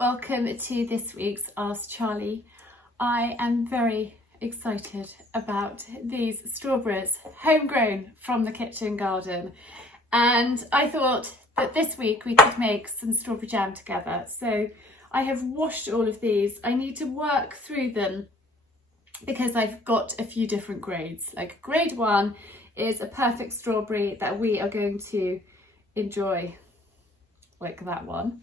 Welcome to this week's Ask Charlie. I am very excited about these strawberries, homegrown from the kitchen garden, and I thought that this week we could make some strawberry jam together. So I have washed all of these. I need to work through them because I've got a few different grades. Like grade 1 is a perfect strawberry that we are going to enjoy, like that one.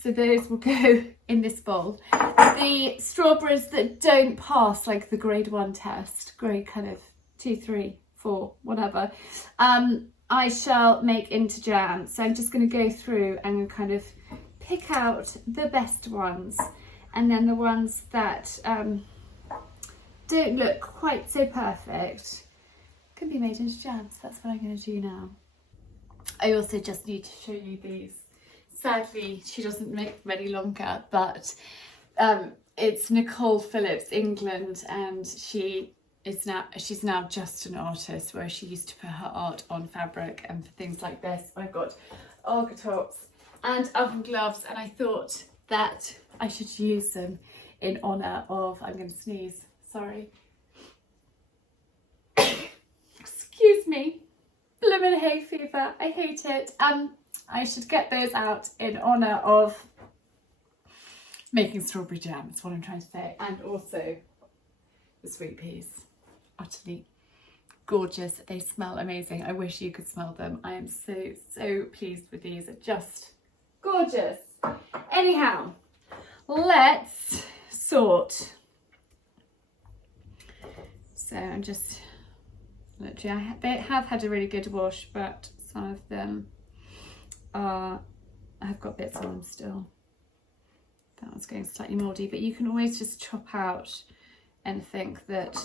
So those will go in this bowl. The strawberries that don't pass like the grade 1 test, grade kind of 2, 3, 4, whatever, I shall make into jam. So I'm just going to go through and kind of pick out the best ones, and then the ones that don't look quite so perfect can be made into jam. So that's what I'm going to do now. I also just need to show you these. Sadly, she doesn't make them any longer, but it's Nicole Phillips, England, and she's now just an artist, where she used to put her art on fabric and for things like this. I've got alga tops and oven gloves, and I thought that I should use them in honour of, I'm going to sneeze, sorry. Excuse me, blooming hay fever, I hate it. I should get those out in honour of making strawberry jam, that's what I'm trying to say. And also the sweet peas, utterly gorgeous. They smell amazing. I wish you could smell them. I am so pleased with these. They're just gorgeous. Anyhow, let's sort. So I'm just, literally, they have had a really good wash, but some of them I've got bits on them still. That one's going slightly mouldy, but you can always just chop out anything that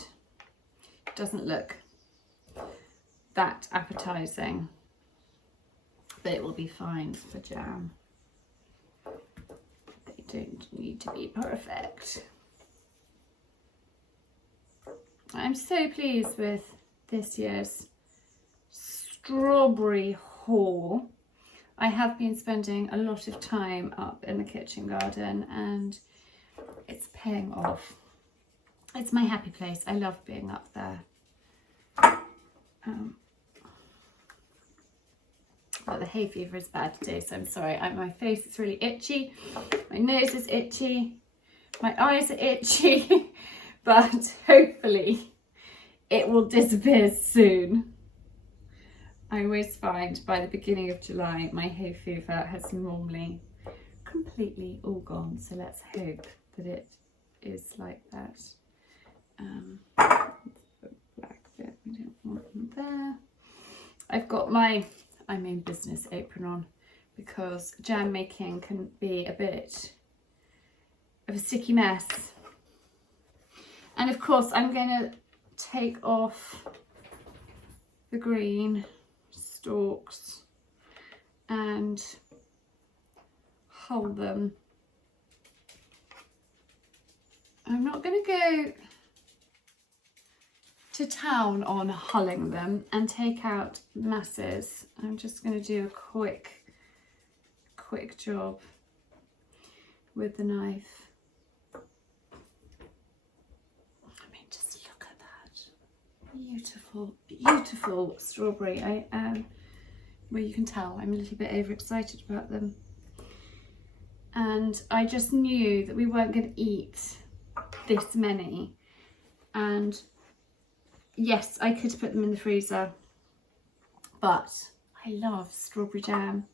doesn't look that appetizing, but it will be fine for jam. They don't need to be perfect. I'm so pleased with this year's strawberry haul. I have been spending a lot of time up in the kitchen garden and it's paying off. It's my happy place. I love being up there. But the hay fever is bad today, so I'm sorry. My face is really itchy. My nose is itchy. My eyes are itchy. But hopefully it will disappear soon. I always find by the beginning of July my hay fever has normally completely all gone, so let's hope that it is like that. The black bit, we don't want them there. I've got my I'm in business apron on because jam making can be a bit of a sticky mess. And of course I'm going to take off the green stalks and hull them. I'm not going to go to town on hulling them and take out masses. I'm just going to do a quick job with the knife. I mean, just look at that. Beautiful strawberry. Well, you can tell I'm a little bit overexcited about them. And I just knew that we weren't going to eat this many. And yes, I could put them in the freezer, but I love strawberry jam.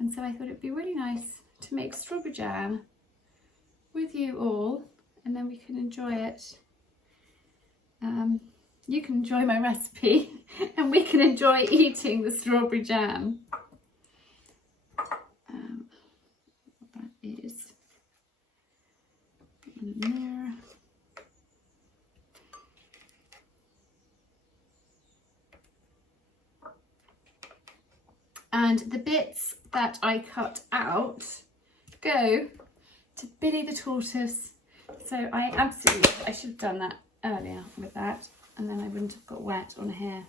And so I thought it'd be really nice to make strawberry jam with you all, and then we can enjoy it. You can enjoy my recipe and we can enjoy eating the strawberry jam. That is in there. And the bits that I cut out go to Billy the tortoise. So I should have done that earlier with that, and then I wouldn't have got wet on here.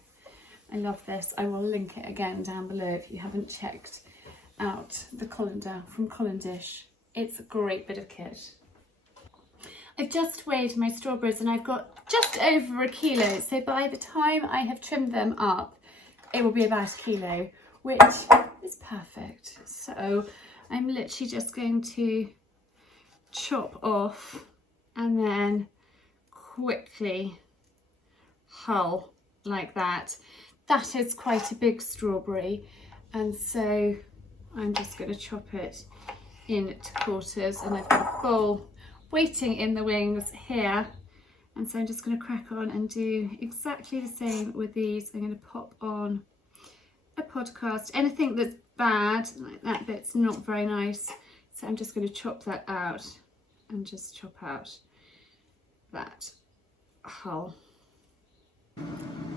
I love this. I will link it again down below if you haven't checked out the colander from Dish. It's a great bit of kit. I've just weighed my strawberries and I've got just over a kilo. So by the time I have trimmed them up, it will be about a kilo, which is perfect. So I'm literally just going to chop off and then quickly hull like that. That is quite a big strawberry, and so I'm just going to chop it into quarters, and I've got a bowl waiting in the wings here, and so I'm just going to crack on and do exactly the same with these. I'm going to pop on a podcast, anything that's bad, like that bit's not very nice, so I'm just going to chop that out and just chop out that hull.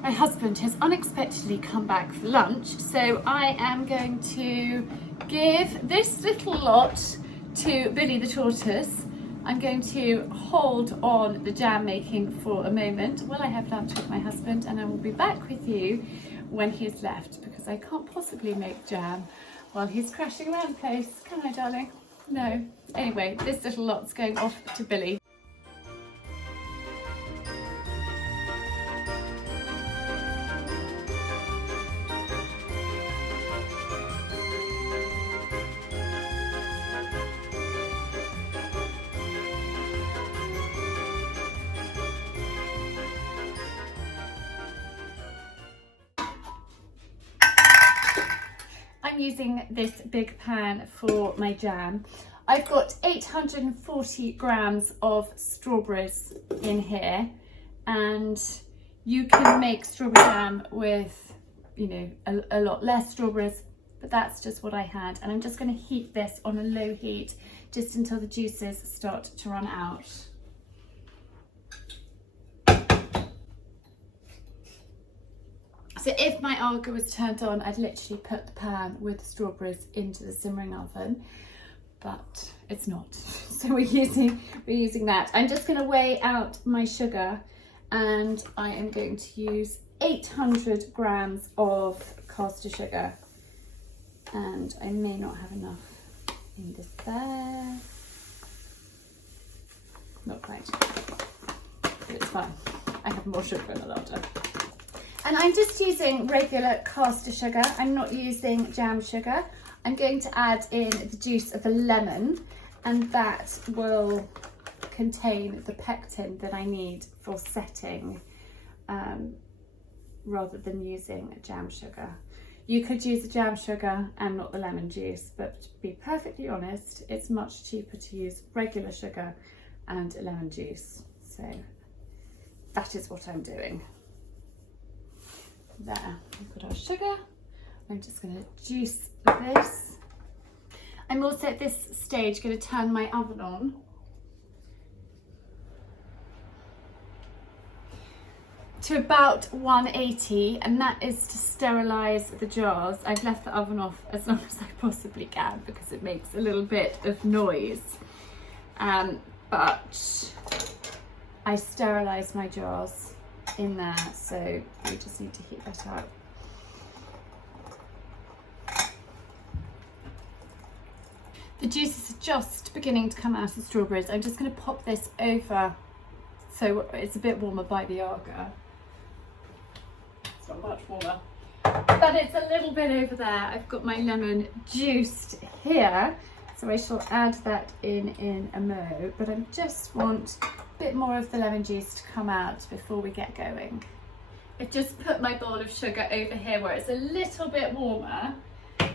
My husband has unexpectedly come back for lunch, so I am going to give this little lot to Billy the tortoise. I'm going to hold on the jam making for a moment while I have lunch with my husband, and I will be back with you when he's left, because I can't possibly make jam while he's crashing around the place, can I, darling? No. Anyway, this little lot's going off to Billy. I'm using this big pan for my jam. I've got 840 grams of strawberries in here, and you can make strawberry jam with, you know, a lot less strawberries, but that's just what I had. And I'm just going to heat this on a low heat just until the juices start to run out. So if my Arga was turned on, I'd literally put the pan with the strawberries into the simmering oven, but it's not. So we're using that. I'm just going to weigh out my sugar, and I am going to use 800 grams of caster sugar, and I may not have enough in this there. Not quite, but it's fine. I have more sugar in the larder. And I'm just using regular caster sugar. I'm not using jam sugar. I'm going to add in the juice of a lemon, and that will contain the pectin that I need for setting, rather than using jam sugar. You could use the jam sugar and not the lemon juice, but to be perfectly honest, it's much cheaper to use regular sugar and lemon juice. So that is what I'm doing. There, we've got our sugar. I'm just going to juice this. I'm also at this stage going to turn my oven on. To about 180, and that is to sterilise the jars. I've left the oven off as long as I possibly can because it makes a little bit of noise. But I sterilise my jars in there, so we just need to heat that up. The juices are just beginning to come out of the strawberries. I'm just going to pop this over so it's a bit warmer by the Arga. It's not much warmer, but it's a little bit over there. I've got my lemon juiced here, so I shall add that in a mo, but I just want a bit more of the lemon juice to come out before we get going. I've just put my bowl of sugar over here where it's a little bit warmer,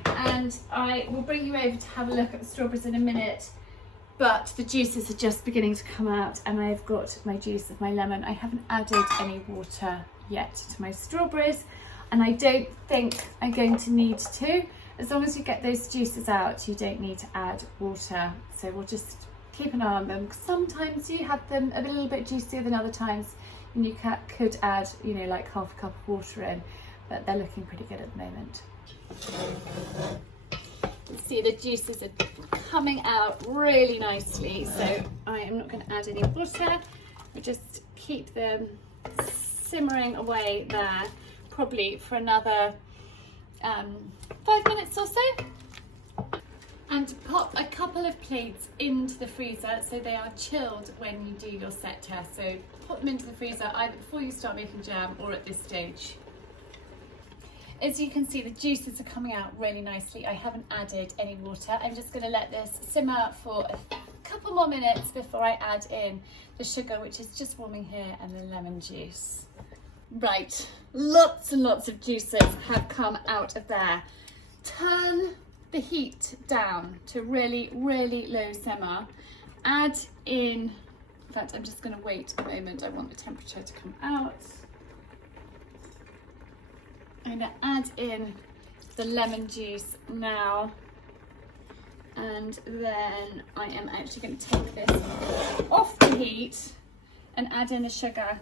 and I will bring you over to have a look at the strawberries in a minute, but the juices are just beginning to come out, and I've got my juice of my lemon. I haven't added any water yet to my strawberries, and I don't think I'm going to need to. As long as you get those juices out, you don't need to add water. So we'll just keep an eye on them. Sometimes you have them a little bit juicier than other times, and you could add, you know, like half a cup of water in, but they're looking pretty good at the moment. You see the juices are coming out really nicely, so I am not going to add any water. We'll just keep them simmering away there, probably for another 5 minutes or so. And to pop pop a couple of plates into the freezer so they are chilled when you do your set test. So put them into the freezer either before you start making jam or at this stage. As you can see, the juices are coming out really nicely. I haven't added any water. I'm just going to let this simmer for a couple more minutes before I add in the sugar, which is just warming here, and the lemon juice. Right, lots and lots of juices have come out of there. Turn the heat down to really, really low simmer. Add in fact, I'm just going to wait a moment. I want the temperature to come out. I'm going to add in the lemon juice now, and then I am actually going to take this off the heat and add in the sugar.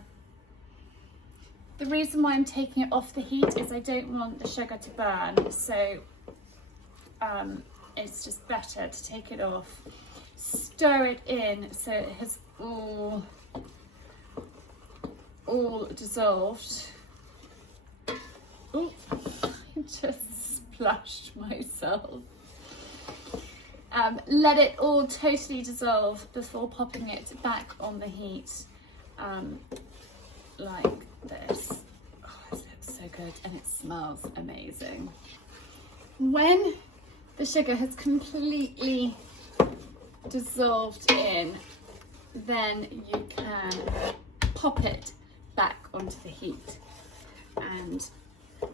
The reason why I'm taking it off the heat is I don't want the sugar to burn, so it's just better to take it off. Stir it in so it has all dissolved. Oh, I just splashed myself. Let it all totally dissolve before popping it back on the heat, like this. Oh, it looks so good and it smells amazing. When the sugar has completely dissolved in, then you can pop it back onto the heat and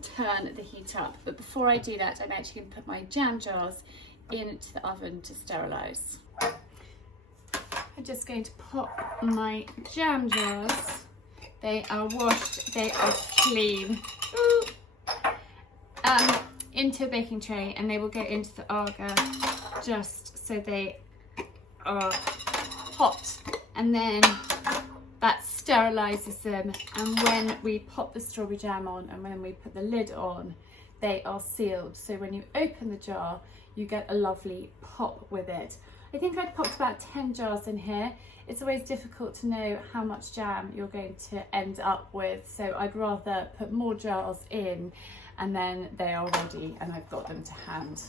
turn the heat up. But before I do that, I'm actually going to put my jam jars into the oven to sterilise. I'm just going to pop my jam jars. They are washed, they are clean, into a baking tray, and they will go into the agar just so they are hot, and then that sterilises them. And when we pop the strawberry jam on and when we put the lid on, they are sealed, so when you open the jar you get a lovely pop with it. I think I'd popped about 10 jars in here. It's always difficult to know how much jam you're going to end up with, so I'd rather put more jars in and then they are ready and I've got them to hand.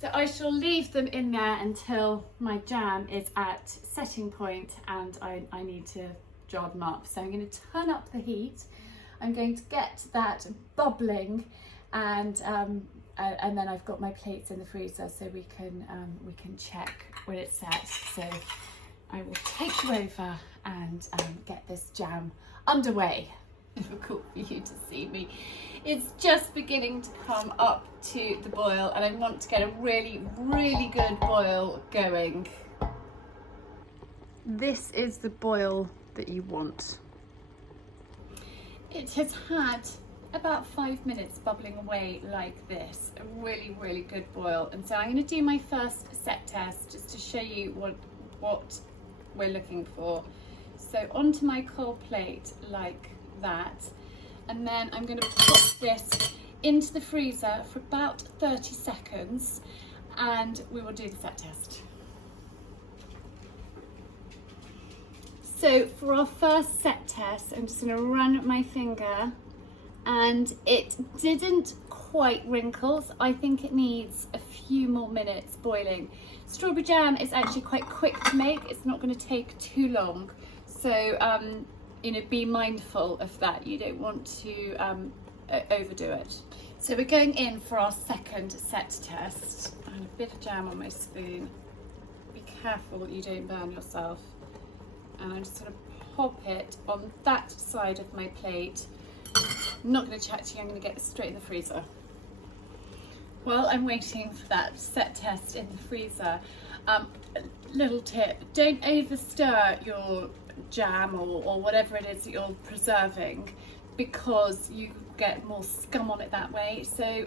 So I shall leave them in there until my jam is at setting point and I need to jar them up. So I'm going to turn up the heat. I'm going to get that bubbling, and then I've got my plates in the freezer so we can check when it's set. So I will take you over and get this jam underway. Difficult for you to see me. It's just beginning to come up to the boil, and I want to get a really, really good boil going. This is the boil that you want. It has had about 5 minutes bubbling away like this, a really, really good boil. And so I'm going to do my first set test just to show you what we're looking for. So onto my cold plate like that, and then I'm going to pop this into the freezer for about 30 seconds and we will do the set test. So for our first set test, I'm just going to run my finger, and it didn't quite wrinkle. I think it needs a few more minutes boiling. Strawberry jam is actually quite quick to make. It's not going to take too long. So, you know, be mindful of that. You don't want to overdo it. So we're going in for our second set test. And a bit of jam on my spoon. Be careful you don't burn yourself. And I'm just going to pop it on that side of my plate. I'm not going to chat to you, I'm going to get this straight in the freezer. While I'm waiting for that set test in the freezer, little tip, don't over stir your jam or whatever it is that you're preserving, because you get more scum on it that way. So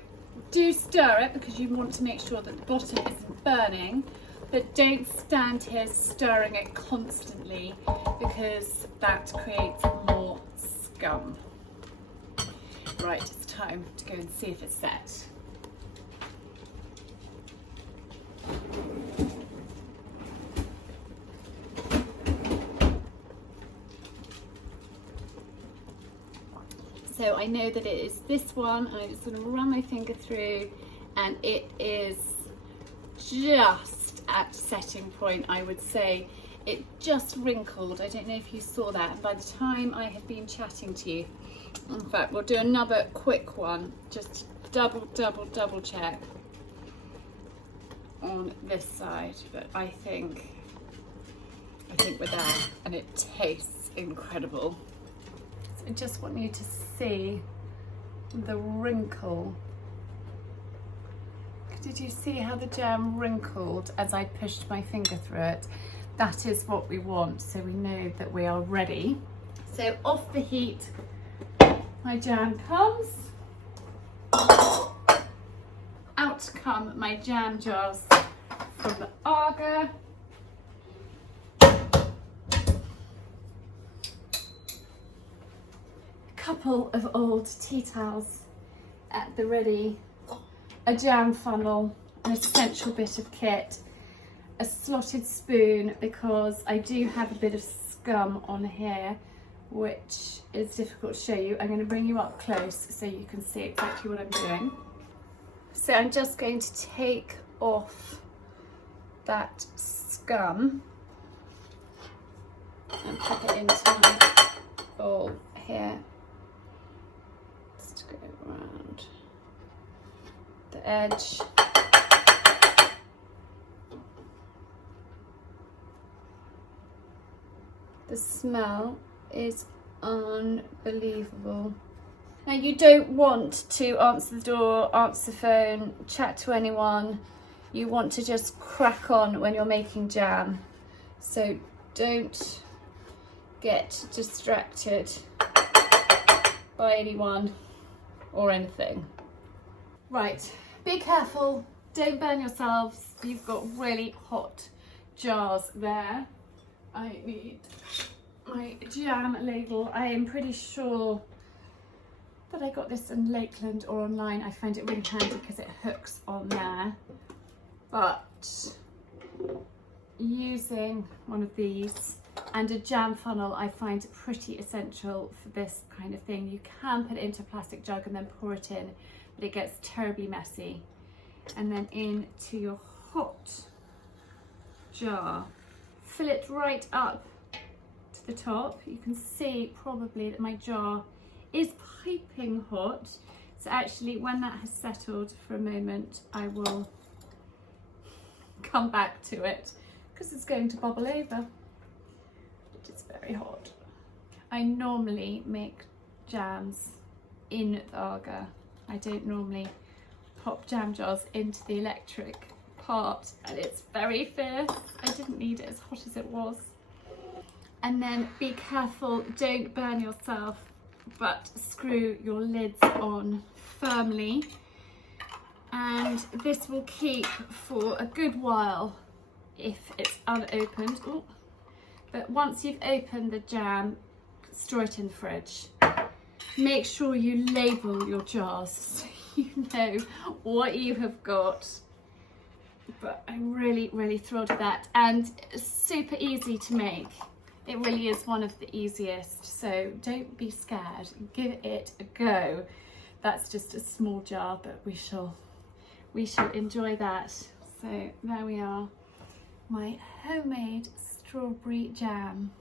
do stir it because you want to make sure that the bottom isn't burning, but don't stand here stirring it constantly because that creates more scum. Right, it's time to go and see if it's set. So I know that it is this one, and I just want to run my finger through, and it is just at setting point, I would say. It just wrinkled. I don't know if you saw that. And by the time I have been chatting to you, in fact, we'll do another quick one, just double check on this side. But I think we're there, and it tastes incredible. So I just want you to see the wrinkle. Did you see how the jam wrinkled as I pushed my finger through it? That is what we want, so we know that we are ready. So off the heat, my jam comes. Out come my jam jars from the agar. A couple of old tea towels at the ready. A jam funnel, an essential bit of kit, a slotted spoon because I do have a bit of scum on here which is difficult to show you. I'm going to bring you up close so you can see exactly what I'm doing. So I'm just going to take off that scum and pop it into my bowl here. Just go around the edge. The smell is unbelievable. Now you don't want to answer the door, answer the phone, chat to anyone. You want to just crack on when you're making jam. So don't get distracted by anyone or anything. Right, be careful, don't burn yourselves. You've got really hot jars there. I need my jam ladle. I am pretty sure that I got this in Lakeland or online. I find it really handy because it hooks on there. But using one of these and a jam funnel I find pretty essential for this kind of thing. You can put it into a plastic jug and then pour it in, but it gets terribly messy. And then into your hot jar. Fill it right up to the top. You can see probably that my jar is piping hot. So actually when that has settled for a moment, I will come back to it because it's going to bubble over. It is very hot. I normally make jams in the agar. I don't normally pop jam jars into the electric part, and it's very fierce. I didn't need it as hot as it was. And then be careful, don't burn yourself, but screw your lids on firmly, and this will keep for a good while if it's unopened. Ooh. But once you've opened the jam, store it in the fridge. Make sure you label your jars so you know what you have got. But I'm really thrilled with that, and super easy to make. It really is one of the easiest, so don't be scared, give it a go. That's just a small jar, but we shall enjoy that. So there we are, my homemade strawberry jam.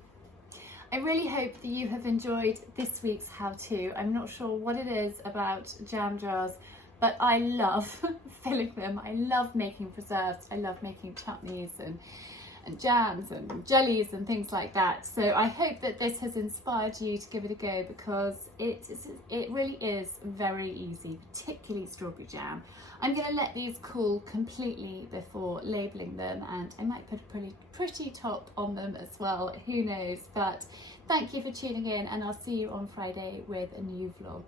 I really hope that you have enjoyed this week's how-to. I'm not sure what it is about jam jars, but I love filling them. I love making preserves. I love making chutneys and jams and jellies and things like that. So I hope that this has inspired you to give it a go, because it really is very easy, particularly strawberry jam. I'm going to let these cool completely before labelling them, and I might put a pretty top on them as well, who knows. But thank you for tuning in, and I'll see you on Friday with a new vlog.